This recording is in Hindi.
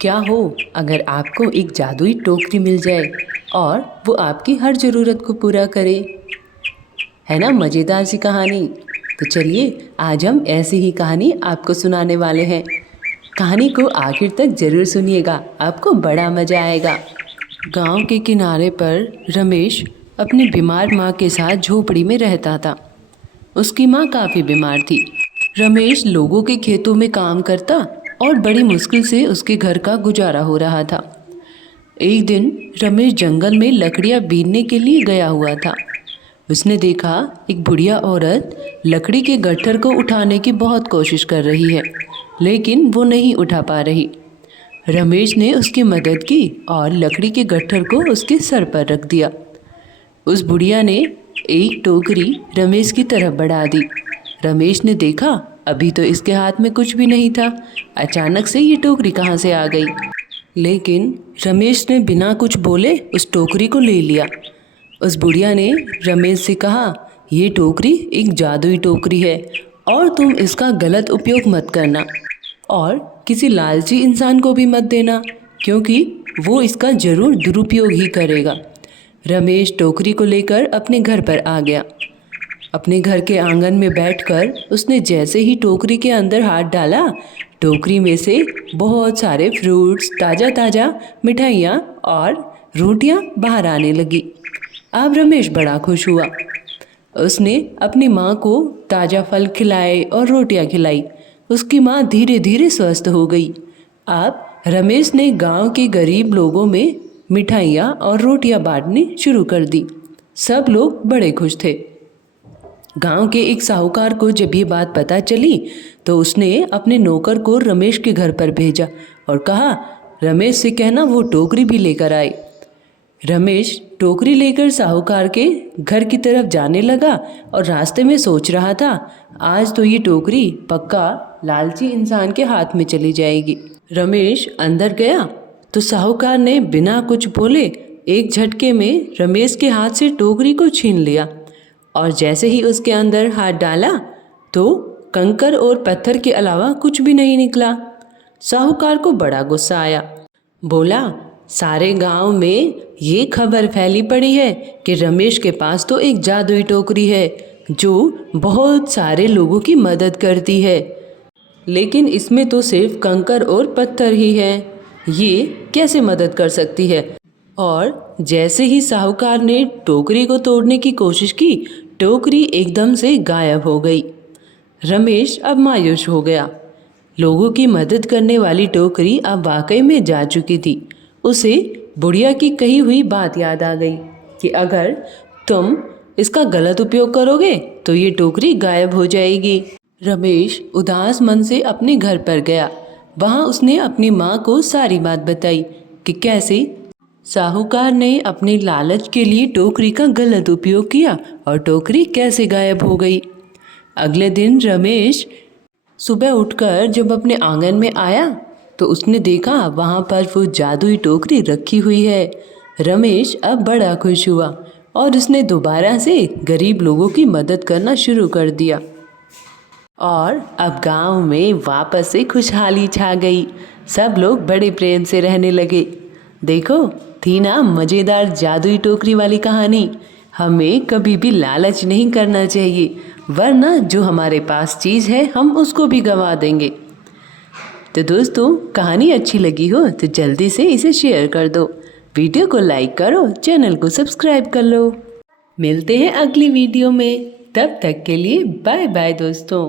क्या हो अगर आपको एक जादुई टोकरी मिल जाए और वो आपकी हर ज़रूरत को पूरा करे। है ना मज़ेदार सी कहानी। तो चलिए आज हम ऐसी ही कहानी आपको सुनाने वाले हैं। कहानी को आखिर तक ज़रूर सुनिएगा, आपको बड़ा मज़ा आएगा। गांव के किनारे पर रमेश अपनी बीमार माँ के साथ झोपड़ी में रहता था। उसकी माँ काफ़ी बीमार थी। रमेश लोगों के खेतों में काम करता और बड़ी मुश्किल से उसके घर का गुजारा हो रहा था। एक दिन रमेश जंगल में लकड़ियाँ बीनने के लिए गया हुआ था। उसने देखा एक बुढ़िया औरत लकड़ी के गट्ठर को उठाने की बहुत कोशिश कर रही है, लेकिन वो नहीं उठा पा रही। रमेश ने उसकी मदद की और लकड़ी के गट्ठर को उसके सर पर रख दिया। उस बुढ़िया ने एक टोकरी रमेश की तरफ बढ़ा दी। रमेश ने देखा अभी तो इसके हाथ में कुछ भी नहीं था, अचानक से ये टोकरी कहाँ से आ गई। लेकिन रमेश ने बिना कुछ बोले उस टोकरी को ले लिया। उस बुढ़िया ने रमेश से कहा, ये टोकरी एक जादुई टोकरी है और तुम इसका गलत उपयोग मत करना और किसी लालची इंसान को भी मत देना, क्योंकि वो इसका ज़रूर दुरुपयोग ही करेगा। रमेश टोकरी को लेकर अपने घर पर आ गया। अपने घर के आंगन में बैठकर उसने जैसे ही टोकरी के अंदर हाथ डाला, टोकरी में से बहुत सारे फ्रूट्स, ताज़ा ताज़ा मिठाइयाँ और रोटियाँ बाहर आने लगी। अब रमेश बड़ा खुश हुआ। उसने अपनी माँ को ताज़ा फल खिलाए और रोटियाँ खिलाई। उसकी माँ धीरे धीरे स्वस्थ हो गई। अब रमेश ने गांव के गरीब लोगों में मिठाइयाँ और रोटियाँ बांटनी शुरू कर दी। सब लोग बड़े खुश थे। गांव के एक साहूकार को जब ये बात पता चली तो उसने अपने नौकर को रमेश के घर पर भेजा और कहा, रमेश से कहना वो टोकरी भी लेकर आए। रमेश टोकरी लेकर साहूकार के घर की तरफ जाने लगा और रास्ते में सोच रहा था, आज तो ये टोकरी पक्का लालची इंसान के हाथ में चली जाएगी। रमेश अंदर गया तो साहूकार ने बिना कुछ बोले एक झटके में रमेश के हाथ से टोकरी को छीन लिया और जैसे ही उसके अंदर हाथ डाला तो कंकर और पत्थर के अलावा कुछ भी नहीं निकला। साहूकार को बड़ा गुस्सा आया। बोला, सारे गांव में ये खबर फैली पड़ी है कि रमेश के पास तो एक जादुई टोकरी है जो बहुत सारे लोगों की मदद करती है, लेकिन इसमें तो सिर्फ कंकर और पत्थर ही है, ये कैसे मदद कर सकती है। और जैसे ही साहूकार ने टोकरी को तोड़ने की कोशिश की, टोकरी एकदम से गायब हो गई। रमेश अब मायूस हो गया। लोगों की मदद करने वाली टोकरी अब वाकई में जा चुकी थी। उसे बुढ़िया की कही हुई बात याद आ गई कि अगर तुम इसका गलत उपयोग करोगे तो ये टोकरी गायब हो जाएगी। रमेश उदास मन से अपने घर पर गया। वहाँ उसने अपनी माँ को सारी बात बताई कि कैसे साहूकार ने अपने लालच के लिए टोकरी का गलत उपयोग किया और टोकरी कैसे गायब हो गई। अगले दिन रमेश सुबह उठकर जब अपने आंगन में आया तो उसने देखा वहाँ पर वो जादुई टोकरी रखी हुई है। रमेश अब बड़ा खुश हुआ और उसने दोबारा से गरीब लोगों की मदद करना शुरू कर दिया और अब गांव में वापस से खुशहाली छा गई। सब लोग बड़े प्रेम से रहने लगे। देखो, थी ना मज़ेदार जादुई टोकरी वाली कहानी। हमें कभी भी लालच नहीं करना चाहिए, वरना जो हमारे पास चीज़ है हम उसको भी गंवा देंगे। तो दोस्तों, कहानी अच्छी लगी हो तो जल्दी से इसे शेयर कर दो, वीडियो को लाइक करो, चैनल को सब्सक्राइब कर लो। मिलते हैं अगली वीडियो में, तब तक के लिए बाय बाय दोस्तों।